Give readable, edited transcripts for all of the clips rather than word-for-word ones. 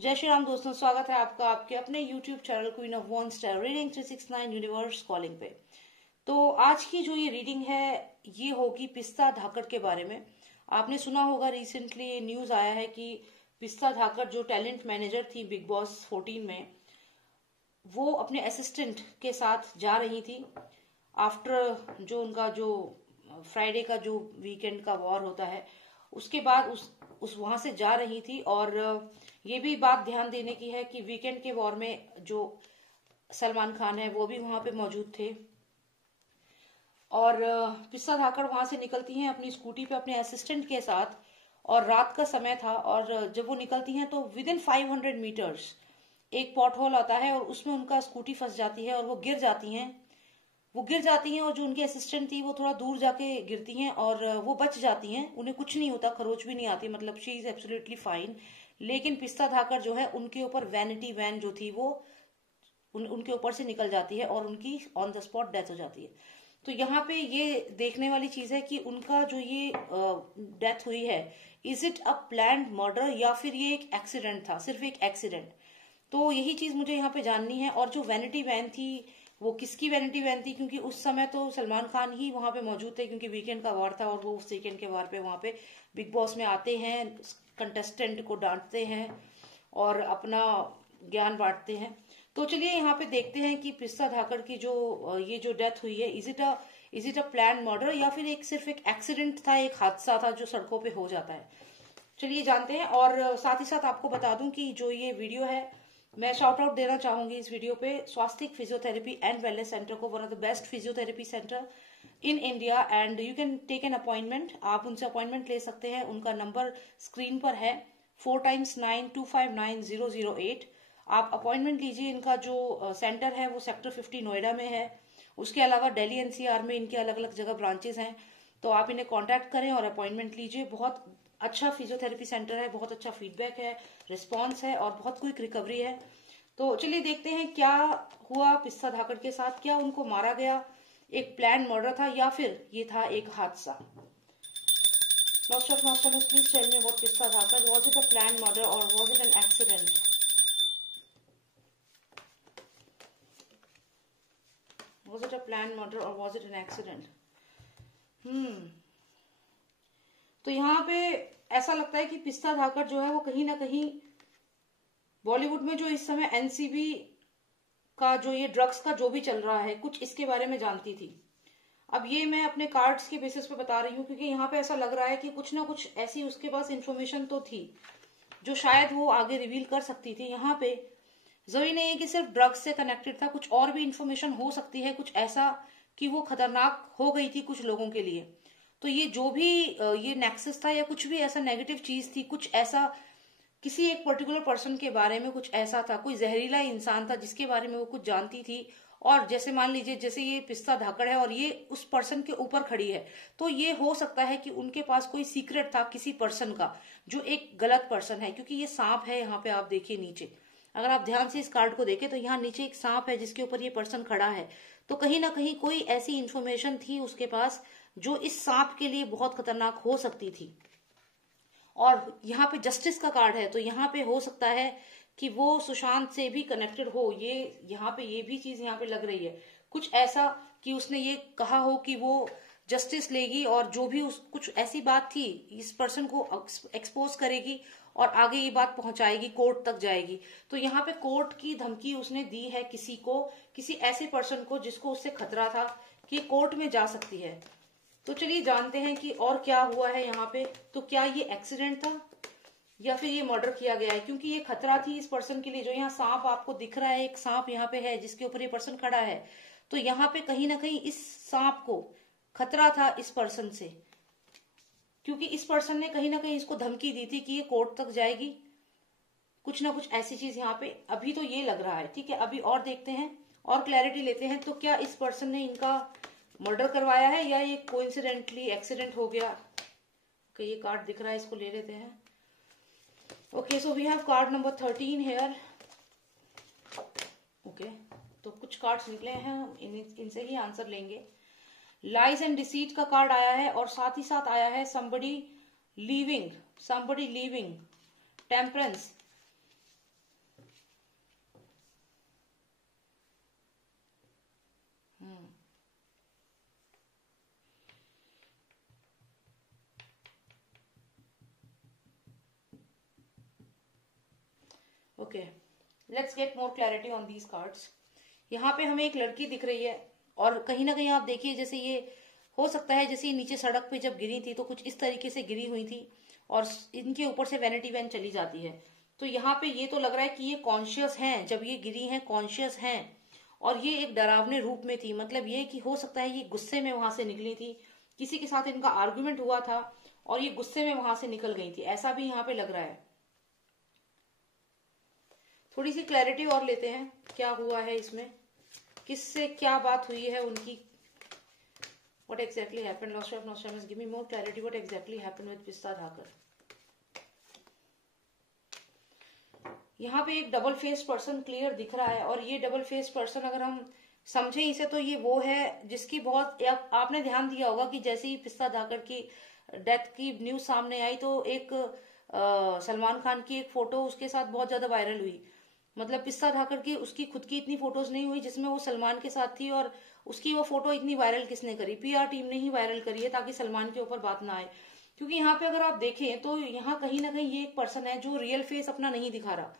जय श्री राम दोस्तों, स्वागत है आपका आपके अपने YouTube channel queen of one star reading 369 universe calling पे। तो आज की जो ये रीडिंग है ये होगी पिस्ता धाकड़ के बारे में। आपने सुना होगा रिसेंटली ये न्यूज आया है कि पिस्ता धाकड़ जो टैलेंट मैनेजर थी बिग बॉस 14 में, वो अपने असिस्टेंट के साथ जा रही थी आफ्टर जो उनका जो फ्राइडे का जो वीकेंड का वॉर होता है उसके बाद उस वहां से जा रही थी। और ये भी बात ध्यान देने की है कि वीकेंड के वॉर में जो सलमान खान है वो भी वहां पे मौजूद थे। और पिस्ता धाकड़ वहां से निकलती हैं अपनी स्कूटी पे अपने असिस्टेंट के साथ, और रात का समय था। और जब वो निकलती हैं तो विद इन 500 मीटर्स एक पॉट होल आता है और उसमें उनका स्कूटी फंस जाती है और वो गिर जाती हैं और जो उनकी असिस्टेंट थी वो थोड़ा दूर जाके गिरती हैं और वो बच जाती हैं, उन्हें कुछ नहीं होता, खरोच भी नहीं आती, मतलब शी इज एब्सोल्युटली फाइन। लेकिन पिस्ता धाकड़ जो है उनके ऊपर वैनिटी वैन जो थी वो उनके ऊपर से निकल जाती है और उनकी ऑन द स्पॉट डेथ हो जाती है। तो यहाँ पे ये देखने वाली चीज है कि उनका जो ये डेथ हुई है, is it a planned murder या फिर ये एक एक्सीडेंट था, सिर्फ एक एक्सीडेंट। तो यही चीज मुझे यहाँ पे जाननी है। और जो वैनिटी वैन थी वो किसकी वैनिटी वैन थी, क्योंकि उस समय तो सलमान खान ही वहां पे मौजूद थे क्योंकि वीकेंड का वार था और वो उस वीकेंड के वार पे वहां पे बिग बॉस में आते हैं, कंटेस्टेंट को डांटते हैं और अपना ज्ञान बांटते हैं। तो चलिए यहाँ पे देखते हैं कि पिस्ता धाकड़ की जो ये जो डेथ हुई है, is it a plan murder या फिर एक सिर्फ एक एक्सीडेंट था, एक हादसा था जो सड़कों पे हो जाता है। चलिए जानते हैं। और साथ ही साथ आपको बता दूं कि जो ये वीडियो है, मैं शॉर्ट आउट देना चाहूंगी इस वीडियो पे Swastik physiotherapy and wellness centre को, one of the best physiotherapy centre in India, and you can take an appointment. आप उनसे अपॉइंटमेंट ले सकते हैं। उनका नंबर स्क्रीन पर है 4x9259008। आप अपॉइंटमेंट लीजिए। इनका जो सेंटर है वो सेक्टर 50 नोएडा में है। उसके अलावा दिल्ली एनसीआर में इनके अलग अलग जगह ब्रांचेस हैं। तो आप इन्हें कांटेक्ट करें और अपॉइंटमेंट लीजिए। बहुत अच्छा फिजियोथेरेपी सेंटर है, बहुत अच्छा फीडबैक है, रिस्पांस है और बहुत क्विक रिकवरी है। तो चलिए देखते हैं क्या हुआ पिस्ता धाकड़ के साथ। क्या उनको मारा गया, एक प्लान मर्डर था या फिर ये था एक हादसा। Lost of master please tell me about Pista Dhakad. Was it a plan murder और was it an accident. Was it a planned murder or was it an accident? तो यहाँ पे ऐसा लगता है कि पिस्ता धाकड़ जो है वो कहीं ना कहीं बॉलीवुड में जो इस समय एनसीबी का जो ये ड्रग्स का जो भी चल रहा है कुछ इसके बारे में जानती थी। अब ये मैं अपने कार्ड्स के बेसिस पे बता रही हूँ क्योंकि यहाँ पे ऐसा लग रहा है कि कुछ ना कुछ ऐसी उसके पास इंफॉर्मेशन तो थी जो शायद वो आगे रिवील कर सकती थी। यहाँ पे जरूरी नहीं है कि सिर्फ ड्रग्स से कनेक्टेड था, कुछ और भी इंफॉर्मेशन हो सकती है, कुछ ऐसा कि वो खतरनाक हो गई थी कुछ लोगों के लिए। तो ये जो भी ये नेक्सस था या कुछ भी ऐसा नेगेटिव चीज थी, कुछ ऐसा किसी एक पर्टिकुलर पर्सन के बारे में कुछ ऐसा था, कोई जहरीला इंसान था जिसके बारे में वो कुछ जानती थी। और जैसे मान लीजिए जैसे ये पिस्ता धाकड़ है और ये उस पर्सन के ऊपर खड़ी है, तो ये हो सकता है कि उनके पास कोई सीक्रेट था किसी पर्सन का जो एक गलत पर्सन है। क्योंकि ये सांप है, यहाँ पे आप देखिए नीचे, अगर आप ध्यान से इस कार्ड को देखें तो यहाँ नीचे एक सांप है जिसके ऊपर ये पर्सन खड़ा है। तो कहीं ना कहीं कोई ऐसी इंफॉर्मेशन थी उसके पास जो इस सांप के लिए बहुत खतरनाक हो सकती थी। और यहाँ पे जस्टिस का कार्ड है, तो यहाँ पे हो सकता है कि वो सुशांत से भी कनेक्टेड हो। ये यहाँ पे ये भी चीज यहाँ पे लग रही है, कुछ ऐसा कि उसने ये कहा हो कि वो जस्टिस लेगी और जो भी कुछ ऐसी बात थी इस पर्सन को एक्सपोज करेगी और आगे ये बात पहुंचाएगी, कोर्ट तक जाएगी। तो यहाँ पे कोर्ट की धमकी उसने दी है किसी को, किसी ऐसे पर्सन को जिसको उससे खतरा था कि कोर्ट में जा सकती है। तो चलिए जानते हैं कि और क्या हुआ है यहाँ पे। तो क्या ये एक्सीडेंट था या फिर ये मर्डर किया गया है, क्योंकि ये खतरा थी इस पर्सन के लिए। जो यहाँ सांप आपको दिख रहा है, एक सांप यहाँ पे है जिसके ऊपर ये पर्सन खड़ा है, तो यहाँ पे कहीं ना कहीं इस सांप को खतरा था इस पर्सन से, क्योंकि इस पर्सन ने कहीं ना कहीं इसको धमकी दी थी कि ये कोर्ट तक जाएगी, कुछ ना कुछ ऐसी चीज यहाँ पे अभी तो ये लग रहा है। ठीक है, अभी और देखते हैं और क्लैरिटी लेते हैं। तो क्या इस पर्सन ने इनका मर्डर करवाया है या ये कोइंसिडेंटली एक्सीडेंट हो गया। ओके, ये कार्ड दिख रहा है, इसको ले लेते हैं। Okay, so we have card number 13 here. Okay, तो कुछ कार्ड्स निकले हैं, इनसे ही आंसर लेंगे। लाइज एंड डिसीट का कार्ड आया है और साथ ही साथ आया है somebody leaving, temperance, okay, let's get more clarity on these cards. यहाँ पे हमें एक लड़की दिख रही है और कहीं ना कहीं आप देखिए जैसे ये हो सकता है जैसे ये नीचे सड़क पे जब गिरी थी तो कुछ इस तरीके से गिरी हुई थी और इनके ऊपर से वैनिटी वैन चली जाती है। तो यहाँ पे ये तो लग रहा है कि ये कॉन्शियस हैं, जब ये गिरी हैं कॉन्शियस हैं और ये एक डरावने रूप में थी। मतलब ये कि हो सकता है ये गुस्से में वहां से निकली थी, किसी के साथ इनका आर्गुमेंट हुआ था और ये गुस्से में वहां से निकल गई थी, ऐसा भी यहाँ पे लग रहा है। थोड़ी सी क्लैरिटी और लेते हैं क्या हुआ है इसमें, किससे क्या बात हुई है उनकी। What exactly happened? Lost of Nostradamus. Give me more clarity. What exactly happened with पिस्ता धाकर? यहाँ पे एक डबल फेस पर्सन क्लियर दिख रहा है और ये डबल फेस पर्सन अगर हम समझे इसे तो ये वो है जिसकी बहुत आपने ध्यान दिया होगा कि जैसे ही पिस्ता धाकर की डेथ की न्यूज सामने आई तो एक सलमान खान की एक फोटो उसके साथ बहुत ज्यादा वायरल हुई। मतलब पिस्ता धाकर की उसकी खुद की इतनी फोटोज नहीं हुई जिसमें वो सलमान के साथ थी और उसकी वो फोटो इतनी वायरल किसने करी? पीआर टीम ने ही वायरल करी है ताकि सलमान के ऊपर बात ना आए। क्योंकि यहाँ पे अगर आप देखें तो यहाँ कहीं ना कहीं ये एक पर्सन है जो रियल फेस अपना नहीं दिखा रहा,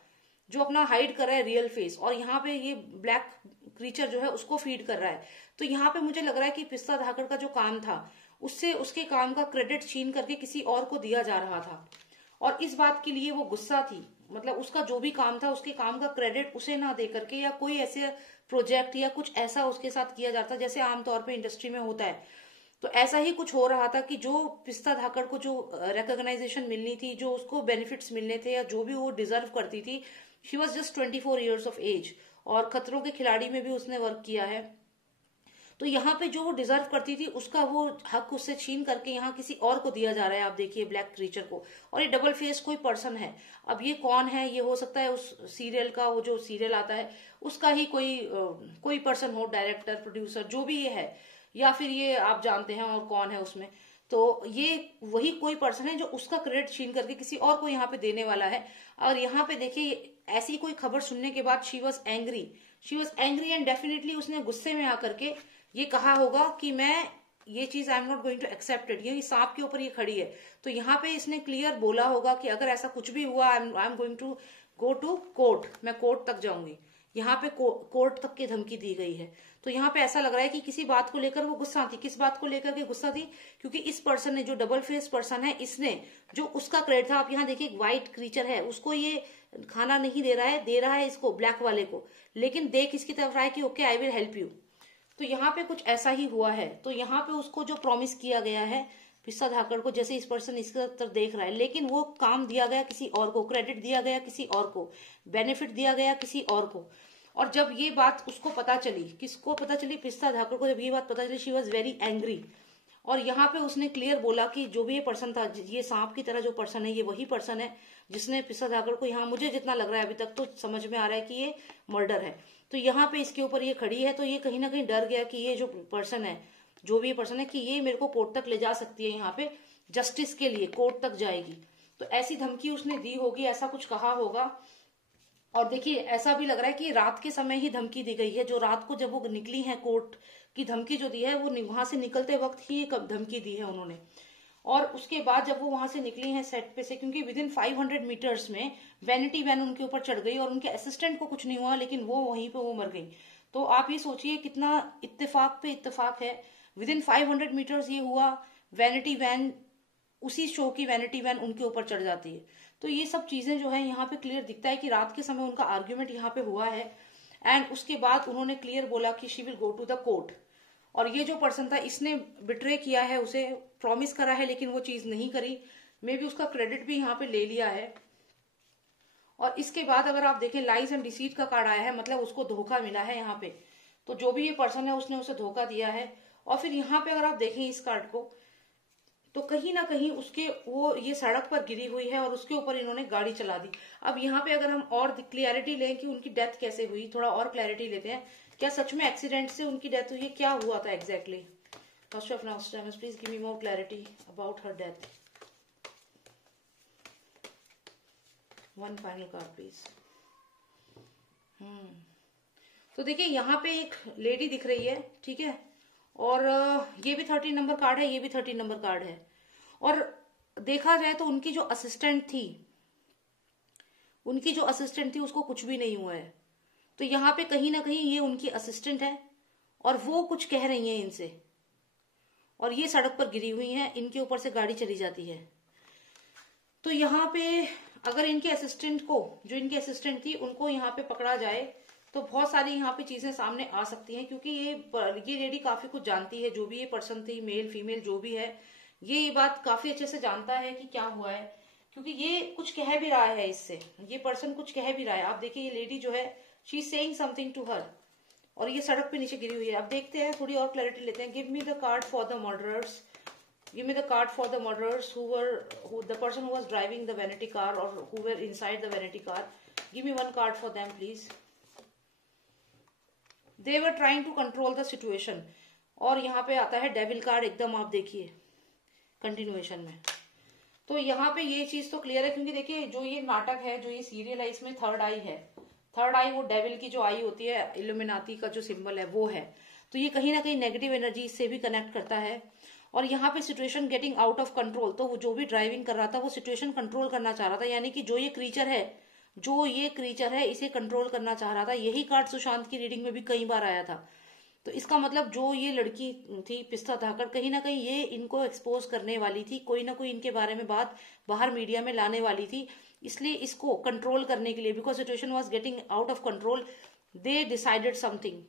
जो अपना हाइड कर रहा है रियल फेस, और यहाँ पे ये ब्लैक क्रीचर जो है उसको फीड कर रहा है। तो यहाँ पे मुझे लग रहा है कि पिस्ता धाकर का जो काम था उससे उसके काम का क्रेडिट छीन करके किसी और को दिया जा रहा था और इस बात के लिए वो गुस्सा थी। मतलब उसका जो भी काम था उसके काम का क्रेडिट उसे ना दे करके या कोई ऐसे प्रोजेक्ट या कुछ ऐसा उसके साथ किया जाता जैसे आमतौर पे इंडस्ट्री में होता है। तो ऐसा ही कुछ हो रहा था कि जो पिस्ता धाकर को जो रिकॉग्नाइजेशन मिलनी थी, जो उसको बेनिफिट्स मिलने थे या जो भी वो डिजर्व करती थी, she was just 24 years of age और खतरों के खिलाड़ी में भी उसने वर्क किया है। तो यहाँ पे जो वो डिजर्व करती थी उसका वो हक उससे छीन करके यहाँ किसी और को दिया जा रहा है। आप देखिए ब्लैक क्रीचर को, और ये डबल फेस कोई पर्सन है। अब ये कौन है? ये हो सकता है उस सीरियल का, वो जो सीरियल आता है उसका ही कोई पर्सन हो, डायरेक्टर प्रोड्यूसर जो भी ये है, या फिर ये आप जानते हैं और कौन है उसमें। तो ये वही कोई पर्सन है जो उसका क्रेडिट छीन करके किसी और को यहाँ पे देने वाला है। और यहाँ पे देखिए ऐसी कोई खबर सुनने के बाद she was angry and definitely उसने गुस्से में आकर के ये कहा होगा कि मैं ये चीज I am not going to accept it. ये सांप के ऊपर ये खड़ी है तो यहाँ पे इसने क्लियर बोला होगा कि अगर ऐसा कुछ भी हुआ I am going to go to court, मैं कोर्ट तक जाऊंगी। यहाँ पे कोर्ट तक की धमकी दी गई है। तो यहाँ पे ऐसा लग रहा है कि किसी बात को लेकर वो गुस्सा थी। किस बात को लेकर के गुस्सा थी? क्योंकि इस पर्सन ने, जो डबल फेस पर्सन है, इसने जो उसका क्रेडिट था, आप यहाँ देखिए व्हाइट क्रीचर है, उसको ये खाना नहीं दे रहा है इसको, ब्लैक वाले को, लेकिन देख इसकी तरफ रहा है कि okay I will help you. तो यहाँ पे कुछ ऐसा ही हुआ है। तो यहाँ पे उसको जो प्रॉमिस किया गया है पिस्ता धाकर को, जैसे इस पर्सन इसकी तरफ देख रहा है, लेकिन वो काम दिया गया किसी और को, क्रेडिट दिया गया किसी और को, बेनिफिट दिया गया किसी और को। और जब ये बात उसको पता चली, किसको पता चली? पिस्ता धाकर को जब ये बात पता चली, शी वॉज वेरी एंग्री। और यहाँ पे उसने क्लियर बोला कि जो भी ये पर्सन था, ये सांप की तरह जो पर्सन है, ये वही पर्सन है जिसने पिस्ता धाकर को, यहाँ मुझे जितना लग रहा है अभी तक तो समझ में आ रहा है कि ये मर्डर है। तो यहाँ पे इसके ऊपर ये खड़ी है तो ये कहीं ना कहीं डर गया कि ये जो पर्सन है, जो भी पर्सन है, कि ये मेरे को कोर्ट तक ले जा सकती है, यहाँ पे जस्टिस के लिए कोर्ट तक जाएगी। तो ऐसी धमकी उसने दी होगी, ऐसा कुछ कहा होगा। और देखिए ऐसा भी लग रहा है कि रात के समय ही धमकी दी गई है। जो रात को जब वो निकली है, कोर्ट की धमकी जो दी है वो वहां से निकलते वक्त ही धमकी दी है उन्होंने। और उसके बाद जब वो वहां से निकली हैं सेट पे से, क्योंकि विद इन 500 मीटर्स में वैनिटी वैन उनके ऊपर चढ़ गई और उनके असिस्टेंट को कुछ नहीं हुआ, लेकिन वो वहीं पे वो मर गई। तो आप ये सोचिए कितना इत्तेफाक पे इत्तेफाक है। विद इन 500 मीटर्स ये हुआ, वैनिटी वैन, उसी शो की वैनिटी वैन उनके ऊपर चढ़ जाती है। तो ये सब चीजें जो है यहाँ पे क्लियर दिखता है कि रात के समय उनका आर्ग्यूमेंट यहाँ पे हुआ है। एंड उसके बाद उन्होंने क्लियर बोला कि she will go to the court. और ये जो पर्सन था इसने बिट्रे किया है, उसे प्रॉमिस करा है लेकिन वो चीज नहीं करी, मे बी उसका क्रेडिट भी यहाँ पे ले लिया है। और इसके बाद अगर आप देखें लाइज एंड डिसीट का कार्ड आया है, मतलब उसको धोखा मिला है यहाँ पे। तो जो भी ये पर्सन है उसने उसे धोखा दिया है। और फिर यहाँ पे अगर आप देखें इस कार्ड को, तो कहीं ना कहीं उसके वो ये सड़क पर गिरी हुई है और उसके ऊपर इन्होंने गाड़ी चला दी। अब यहाँ पे अगर हम और क्लियरिटी लें कि उनकी डेथ कैसे हुई, थोड़ा और क्लैरिटी लेते हैं। क्या सच में एक्सीडेंट से उनकी डेथ हुई है? क्या हुआ था exactly? First of Nostradamus, please give me more clarity about her death. One final card please. तो देखिए यहाँ पे एक लेडी दिख रही है, ठीक है, और ये भी 13 नंबर कार्ड है, ये भी 13 नंबर कार्ड है। और देखा जाए तो उनकी जो असिस्टेंट थी उसको कुछ भी नहीं हुआ है। तो यहाँ पे कहीं ना कहीं ये उनकी असिस्टेंट है और वो कुछ कह रही है इनसे, और ये सड़क पर गिरी हुई है, इनके ऊपर से गाड़ी चली जाती है। तो यहाँ पे अगर इनके असिस्टेंट को, जो इनकी असिस्टेंट थी, उनको यहाँ पे पकड़ा जाए तो बहुत सारी यहाँ पे चीजें सामने आ सकती हैं, क्योंकि ये लेडी काफी कुछ जानती है। जो भी ये पर्सन थी, मेल फीमेल जो भी है, ये बात काफी अच्छे से जानता है कि क्या हुआ है, क्योंकि ये कुछ कह भी रहा है इससे, ये पर्सन कुछ कह भी रहा है। आप देखिए ये लेडी जो है, she is saying something to her, और ये सड़क पे नीचे गिरी हुई है। अब देखते हैं, थोड़ी और क्लैरिटी लेते हैं। Give me the card for the murderers, give me the card for the murderers the person who was driving the vanity car or who were inside the vanity car. Give me one card for them please. They were trying to control the situation. और यहाँ पे आता है devil card, एकदम आप देखिए continuation में। तो यहाँ पे ये चीज तो क्लियर है, क्योंकि देखिए जो ये नाटक है, जो ये सीरियल है, इसमें थर्ड आई है। थर्ड आई वो डेविल की जो आई होती है, इल्यूमिनाती का जो सिंबल है वो है। तो ये कहीं ना कहीं नेगेटिव एनर्जी से भी कनेक्ट करता है। और यहाँ पे situation getting out of control, तो वो जो भी ड्राइविंग कर रहा था वो सिचुएशन कंट्रोल करना चाह रहा था, यानी कि जो ये क्रीचर है इसे कंट्रोल करना चाह रहा था। यही कार्ड सुशांत की रीडिंग में भी कई बार आया था। तो इसका मतलब जो ये लड़की थी पिस्ता धाकड़, कहीं ना कहीं ये इनको एक्सपोज करने वाली थी, कोई ना कोई इनके बारे में बात बाहर मीडिया में लाने वाली थी। इसलिए इसको कंट्रोल करने के लिए, because situation was getting out of control, they decided something,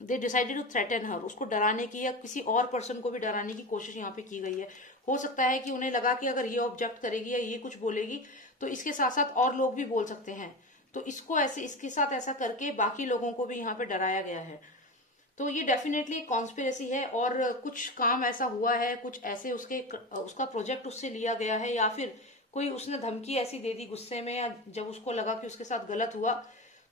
they decided to threaten her, उसको डराने की या किसी और पर्सन को भी डराने की कोशिश यहाँ पे की गई है। हो सकता है कि उन्हें लगा कि अगर ये ऑब्जेक्ट करेगी या ये कुछ बोलेगी तो इसके साथ साथ और लोग भी बोल सकते हैं, तो इसको ऐसे, इसके साथ ऐसा करके बाकी लोगों को भी यहाँ पे डराया गया है। तो ये डेफिनेटली कॉन्स्पिरेसी है, और कुछ काम ऐसा हुआ है, कुछ ऐसे उसका प्रोजेक्ट उससे लिया गया है, या फिर कोई उसने धमकी ऐसी दे दी गुस्से में, या जब उसको लगा कि उसके साथ गलत हुआ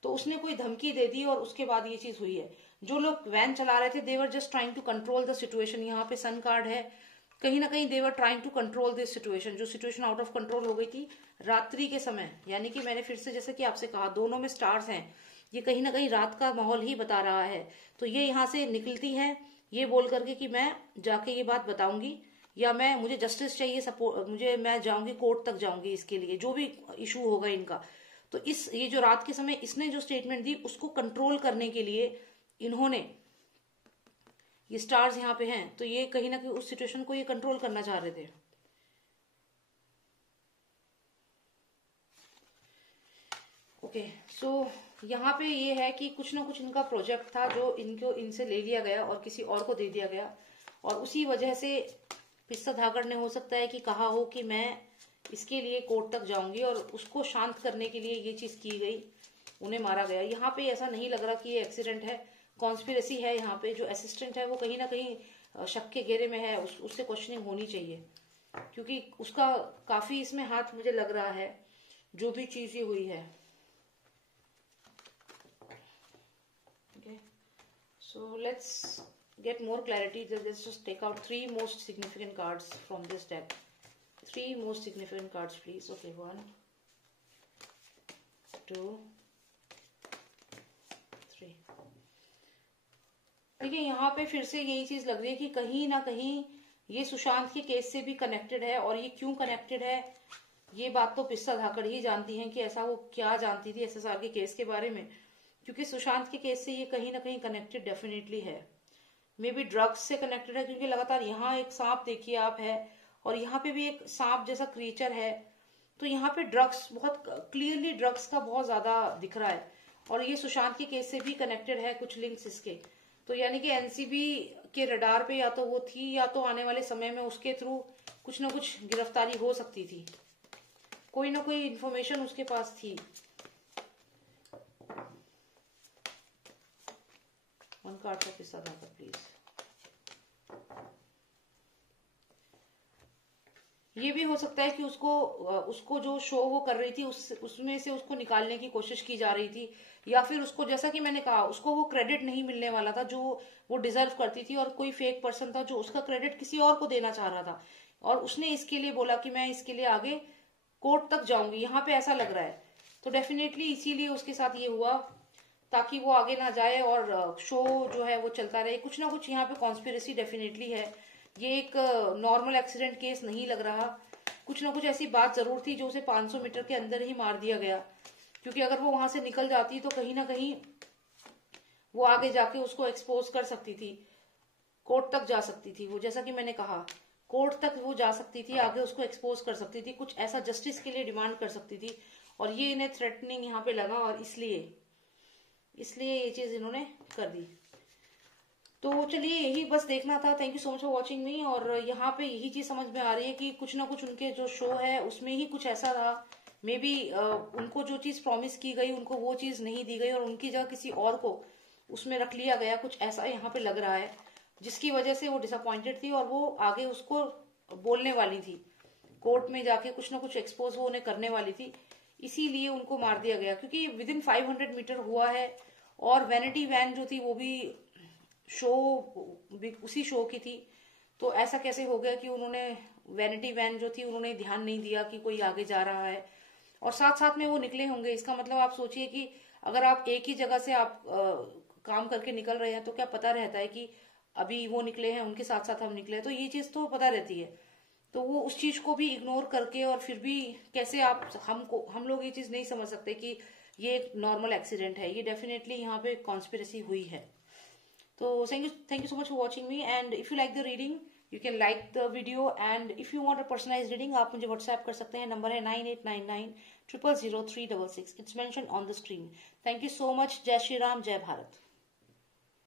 तो उसने कोई धमकी दे दी और उसके बाद ये चीज हुई है। जो लोग वैन चला रहे थे, they were just trying to control the situation. यहाँ पे सन कार्ड है, कहीं ना कहीं they were trying to control this situation. जो सिचुएशन आउट ऑफ कंट्रोल हो गई थी रात्रि के समय, यानी कि मैंने फिर से जैसे कि आपसे कहा, दोनों में स्टार्स हैं, ये कहीं ना कहीं रात का माहौल ही बता रहा है। तो ये यहाँ से निकलती है ये बोल करके कि मैं जाके ये बात बताऊंगी, या मुझे जस्टिस चाहिए, सपोर्ट मैं जाऊंगी, कोर्ट तक जाऊंगी इसके लिए, जो भी इशू होगा इनका। तो ये जो रात के समय इसने जो स्टेटमेंट दी, उसको कंट्रोल करने के लिए इन्होंने, ये स्टार्स यहाँ पे हैं, तो ये कहीं ना कहीं उस सिचुएशन को ये कंट्रोल करना चाह रहे थे। ओके, सो यहाँ पे ये है कि कुछ ना कुछ इनका प्रोजेक्ट था जो इनसे ले लिया गया और किसी और को दे दिया गया, और उसी वजह से पिस्ता धाकड़ ने हो सकता है कि कहा हो कि मैं इसके लिए कोर्ट तक जाऊंगी, और उसको शांत करने के लिए ये चीज की गई, उन्हें मारा गया। यहाँ पे ऐसा नहीं लग रहा कि ये एक्सीडेंट है, कॉन्स्पिरेसी है। यहाँ पे जो असिस्टेंट है वो कहीं ना कहीं शक के घेरे में है, उससे क्वेश्चनिंग होनी चाहिए, क्योंकि उसका काफी इसमें हाथ मुझे लग रहा है, जो भी चीज ये हुई है। So let's get more clarity. Let's just take out 3 most significant cards from this deck. 3 most significant cards, please. Okay, 1, 2, 3. देखिए यहाँ पे फिर से यही चीज लग रही है कि कहीं ना कहीं ये सुशांत के केस से भी कनेक्टेड है, और ये क्यों कनेक्टेड है ये बात तो पिस्ता धाकड़ ही जानती हैं कि ऐसा वो क्या जानती थी एसएसआर के केस के बारे में, क्योंकि सुशांत के केस से ये कहीं ना कहीं कनेक्टेड डेफिनेटली है। मे बी ड्रग्स से कनेक्टेड है, क्योंकि लगातार यहाँ एक सांप देखिए आप है, और यहाँ पे भी एक सांप जैसा क्रिएचर है। तो यहाँ पे ड्रग्स, बहुत क्लियरली ड्रग्स का बहुत ज्यादा दिख रहा है, और ये सुशांत के केस से भी कनेक्टेड है, कुछ लिंक्स इसके। तो यानी कि एनसीबी के रडार पे या तो वो थी, या तो आने वाले समय में उसके थ्रू कुछ ना कुछ गिरफ्तारी हो सकती थी, कोई ना कोई इंफॉर्मेशन उसके पास थी। 1 कार्ड का पिस्ता धाकड़ प्लीज। ये भी हो सकता है कि उसको जो शो वो कर रही थी उसमें से उसको निकालने की कोशिश की जा रही थी, या फिर उसको, जैसा कि मैंने कहा, उसको वो क्रेडिट नहीं मिलने वाला था जो वो डिजर्व करती थी, और कोई फेक पर्सन था जो उसका क्रेडिट किसी और को देना चाह रहा था, और उसने इसके लिए बोला कि मैं इसके लिए आगे कोर्ट तक जाऊंगी। यहाँ पे ऐसा लग रहा है, तो डेफिनेटली इसीलिए उसके साथ ये हुआ। ताकि वो आगे ना जाए और शो जो है वो चलता रहे। कुछ ना कुछ यहाँ पे कॉन्स्पिरेसी डेफिनेटली है। ये एक नॉर्मल एक्सीडेंट केस नहीं लग रहा। कुछ ना कुछ ऐसी बात जरूर थी जो उसे 500 मीटर के अंदर ही मार दिया गया, क्योंकि अगर वो वहां से निकल जाती तो कहीं ना कहीं वो आगे जाके उसको एक्सपोज कर सकती थी, कोर्ट तक जा सकती थी वो। जैसा कि मैंने कहा, कोर्ट तक वो जा सकती थी, आगे उसको एक्सपोज कर सकती थी, कुछ ऐसा जस्टिस के लिए डिमांड कर सकती थी। और ये इन्हें थ्रेटनिंग यहाँ पे लगा और इसलिए ये चीज इन्होंने कर दी। तो चलिए यही बस देखना था। Thank you so much for watching मी। और यहाँ पे यही चीज समझ में आ रही है कि कुछ ना कुछ उनके जो शो है उसमें ही कुछ ऐसा था। मे बी उनको जो चीज प्रॉमिस की गई उनको वो चीज नहीं दी गई और उनकी जगह किसी और को उसमें रख लिया गया, कुछ ऐसा यहाँ पे लग रहा है, जिसकी वजह से वो डिसअपॉइंटेड थी और वो आगे उसको बोलने वाली थी, कोर्ट में जाके कुछ ना कुछ एक्सपोज वो उन्हें करने वाली थी। इसीलिए उनको मार दिया गया, क्योंकि विद इन 500 मीटर हुआ है। और वैनिटी वैन जो थी वो भी शो भी उसी शो की थी। तो ऐसा कैसे हो गया कि उन्होंने वैनिटी वैन जो थी उन्होंने ध्यान नहीं दिया कि कोई आगे जा रहा है, और साथ साथ में वो निकले होंगे। इसका मतलब आप सोचिए कि अगर आप एक ही जगह से आप काम करके निकल रहे हैं तो क्या पता रहता है कि अभी वो निकले हैं उनके साथ साथ हम निकले, तो ये चीज तो पता रहती है। तो वो उस चीज को भी इग्नोर करके, और फिर भी कैसे हम लोग ये चीज नहीं समझ सकते कि ये एक नॉर्मल एक्सीडेंट है। ये डेफिनेटली यहाँ पे कॉन्स्पिरेसी हुई है। तो thank you so much for watching me, and if you like the reading you can like the video, and if you want a personalized reading आप मुझे WhatsApp कर सकते हैं। नंबर है 9899000366। It's mentioned on the screen. Thank you so much। जय श्री राम, जय भारत।